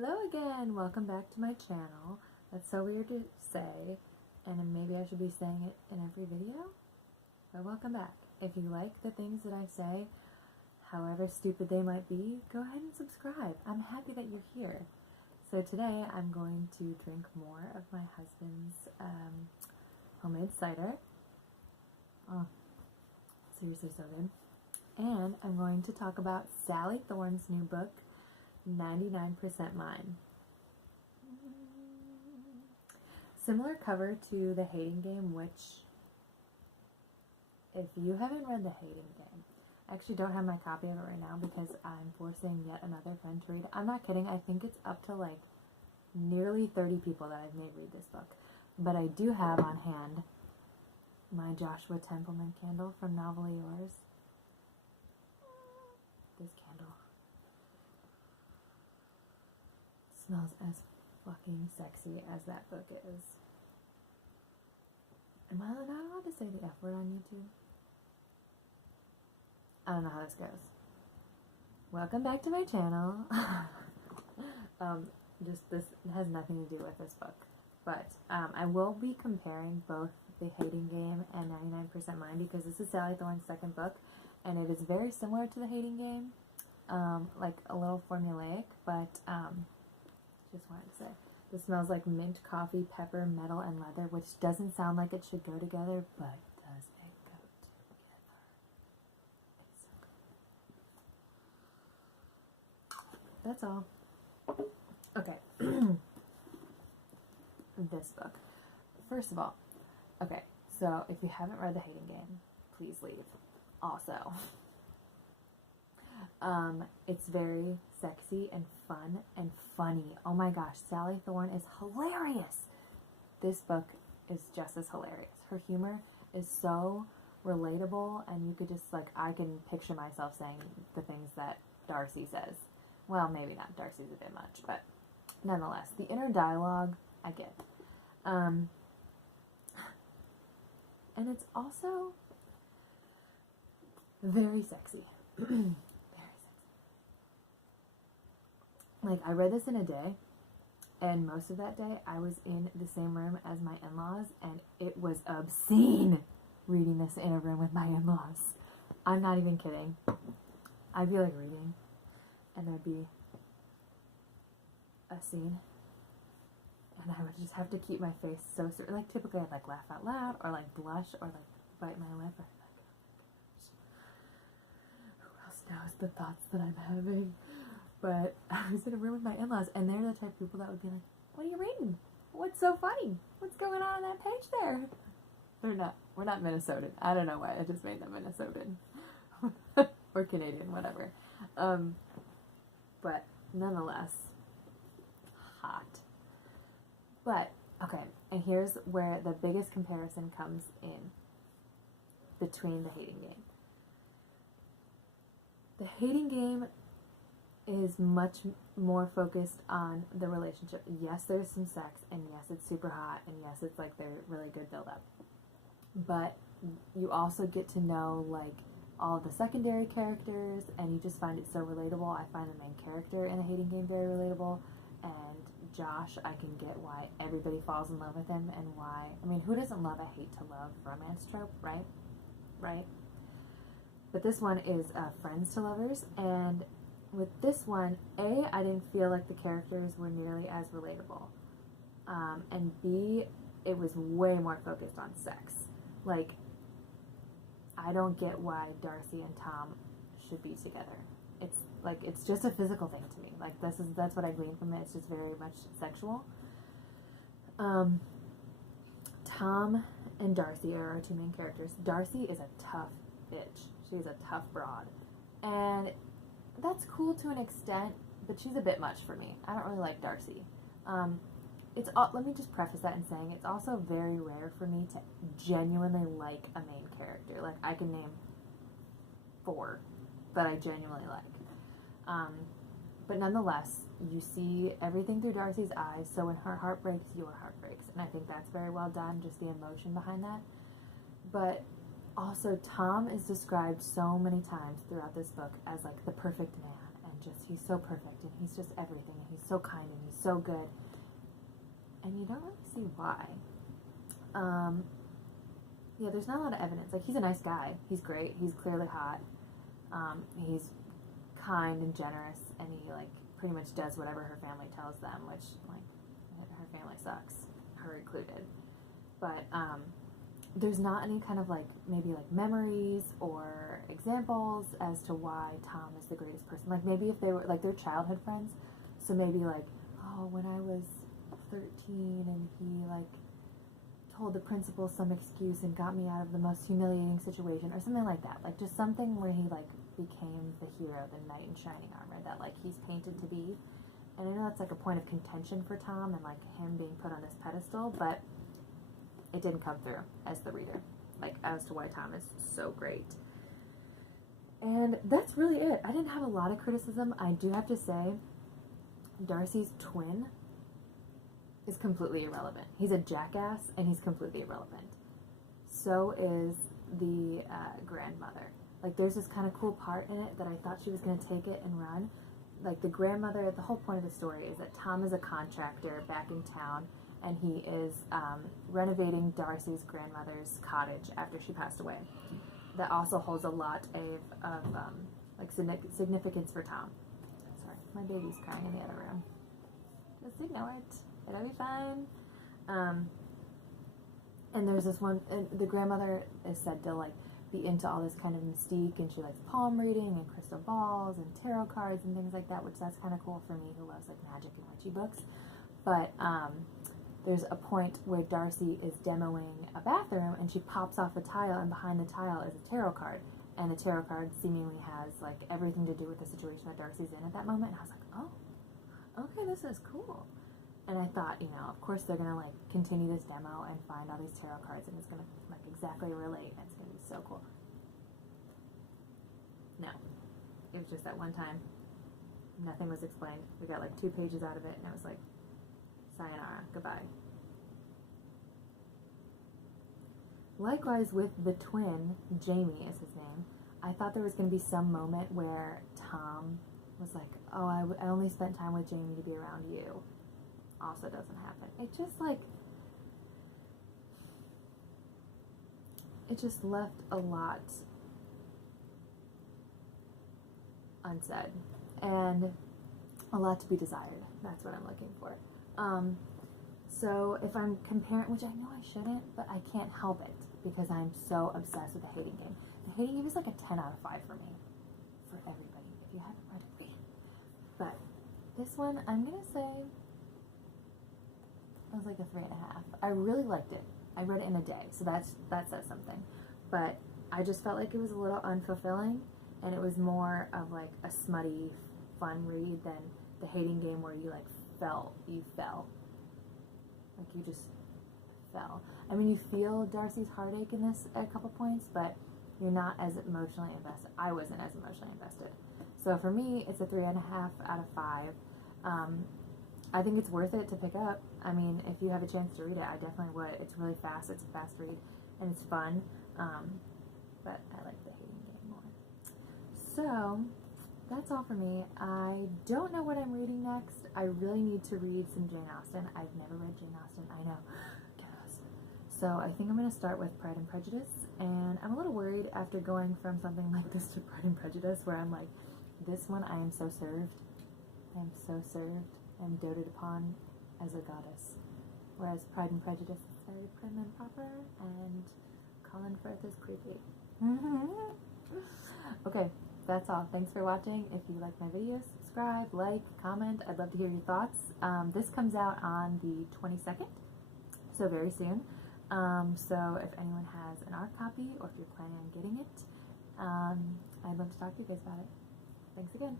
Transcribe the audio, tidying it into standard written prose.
Hello again! Welcome back to my channel. That's so weird to say, and maybe I should be saying it in every video, but welcome back. If you like the things that I say, however stupid they might be, go ahead and subscribe. I'm happy that you're here. So today I'm going to drink more of my husband's homemade cider. Oh, seriously so good. And I'm going to talk about Sally Thorne's new book, 99% Mine. Similar cover to The Hating Game, which, if you haven't read The Hating Game, I actually don't have my copy of it right now because I'm forcing yet another friend to read it. I'm not kidding, I think it's up to like nearly 30 people that I've made read this book. But I do have on hand my Joshua Templeman candle from Novelly Yours. This candle smells as fucking sexy as that book is. Am I not allowed to say the F word on YouTube? I don't know how this goes. Welcome back to my channel. This has nothing to do with this book. But I will be comparing both The Hating Game and 99% Mine because this is Sally Thorne's second book. And it is very similar to The Hating Game. Like a little formulaic, but just wanted to say. This smells like mint, coffee, pepper, metal, and leather, which doesn't sound like it should go together, but does it go together? It's so good. That's all. Okay. This book. First of all, okay, so if you haven't read The Hating Game, please leave. Also, it's very sexy and fun and funny. Oh my gosh, Sally Thorne is hilarious. This book is just as hilarious. Her humor is so relatable, and you could just, like, I can picture myself saying the things that Darcy says. Well, maybe not. Darcy's a bit much, but nonetheless, the inner dialogue, I get. And it's also very sexy. Very sexy. Like, I read this in a day, and most of that day I was in the same room as my in-laws, and it was obscene reading this in a room with my in-laws. I'm not even kidding. I'd be like reading, and there'd be a scene, and I would just have to keep my face so straight. Like, typically I'd like laugh out loud, or like blush, or like bite my lip, or like, who else knows the thoughts that I'm having? But I was in a room with my in-laws, and they're the type of people that would be like, what are you reading? What's so funny? What's going on that page there? They're not, we're not Minnesotan. I don't know why I just made them Minnesotan. Or Canadian, whatever. But nonetheless, hot. But, okay, and here's where the biggest comparison comes in between The Hating Game. The Hating Game is much more focused on the relationship. Yes, there's some sex, and yes, it's super hot, and yes, it's like they're really good build-up. But you also get to know, like, all of the secondary characters, and you just find it so relatable. I find the main character in The Hating Game very relatable, and Josh, I can get why everybody falls in love with him, and why, I mean, who doesn't love a hate-to-love romance trope, right? Right? But this one is friends to lovers, and with this one, A, I didn't feel like the characters were nearly as relatable, and B, it was way more focused on sex. Like, I don't get why Darcy and Tom should be together. It's like, it's just a physical thing to me. Like, that's what I gleaned from it. It's just very much sexual. Tom and Darcy are our two main characters. Darcy is a tough bitch. She's a tough broad, and that's cool to an extent, but she's a bit much for me. I don't really like Darcy. Let me just preface that in saying it's also very rare for me to genuinely like a main character. Like, I can name 4 that I genuinely like. But nonetheless, you see everything through Darcy's eyes, so when her heart breaks, your heart breaks. And I think that's very well done, just the emotion behind that. But also, Tom is described so many times throughout this book as, like, the perfect man, and just, he's so perfect, and he's just everything, and he's so kind, and he's so good. And you don't really see why. Yeah, there's not a lot of evidence. Like, he's a nice guy. He's great. He's clearly hot. He's kind and generous, and he, like, pretty much does whatever her family tells them, which, like, her family sucks, her included. But, there's not any kind of, like, maybe, like, memories or examples as to why Tom is the greatest person. Like, maybe if they were, like, they're childhood friends, so maybe, like, oh, when I was 13 and he, like, told the principal some excuse and got me out of the most humiliating situation, or something like that. Like, just something where he, like, became the hero, the knight in shining armor that, like, he's painted to be. And I know that's, like, a point of contention for Tom and, like, him being put on this pedestal, but it didn't come through as the reader, like, as to why Tom is so great. And that's really it. I didn't have a lot of criticism. I do have to say, Darcy's twin is completely irrelevant. He's a jackass, and he's completely irrelevant. So is the grandmother. Like, there's this kind of cool part in it that I thought she was going to take it and run. Like, the grandmother, the whole point of the story is that Tom is a contractor back in town, and he is renovating Darcy's grandmother's cottage after she passed away. That also holds a lot of like, significance for Tom. Sorry, my baby's crying in the other room. Just ignore it. It'll be fine. And there's this one, the grandmother is said to, like, be into all this kind of mystique, and she likes palm reading and crystal balls and tarot cards and things like that, which that's kind of cool for me who loves, like, magic and witchy books. But there's a point where Darcy is demoing a bathroom, and she pops off a tile, and behind the tile is a tarot card, and the tarot card seemingly has, like, everything to do with the situation that Darcy's in at that moment. And I was like, oh, okay, this is cool. And I thought, you know, of course they're gonna, like, continue this demo and find all these tarot cards, and it's gonna, like, exactly relate, and it's gonna be so cool. No, it was just that one time. Nothing was explained. We got, like, 2 pages out of it, and it was like, sayonara, goodbye. Likewise with the twin, Jamie is his name, I thought there was going to be some moment where Tom was like, oh, I only spent time with Jamie to be around you. Also doesn't happen. It just, like, it just left a lot unsaid and a lot to be desired. That's what I'm looking for. So if I'm comparing, which I know I shouldn't, but I can't help it because I'm so obsessed with the hating game. The hating game is like a 10 out of 5 for me, for everybody. If you haven't read it, read it. But this one, I'm gonna say it was like a 3.5. I really liked it. I read it in a day, so that says something. But I just felt like it was a little unfulfilling, and it was more of like a smutty, fun read than the hating game where you like you fell. Like, you just fell. I mean, you feel Darcy's heartache in this at a couple points, but you're not as emotionally invested. I wasn't as emotionally invested. So for me, it's a 3.5 out of 5. I think it's worth it to pick up. I mean, if you have a chance to read it, I definitely would. It's really fast. It's a fast read, and it's fun. But I like the hating game more. So that's all for me. I don't know what I'm reading next. I really need to read some Jane Austen. I've never read Jane Austen. I know. Yes. So I think I'm going to start with Pride and Prejudice. And I'm a little worried after going from something like this to Pride and Prejudice, where I'm like, this one I am so served. I am so served. I'm doted upon as a goddess. Whereas Pride and Prejudice is very prim and proper, and Colin Firth is creepy. Okay, that's all. Thanks for watching. If you like my videos, subscribe, like, comment. I'd love to hear your thoughts. This comes out on the 22nd, so very soon. So if anyone has an art copy, or if you're planning on getting it, I'd love to talk to you guys about it. Thanks again.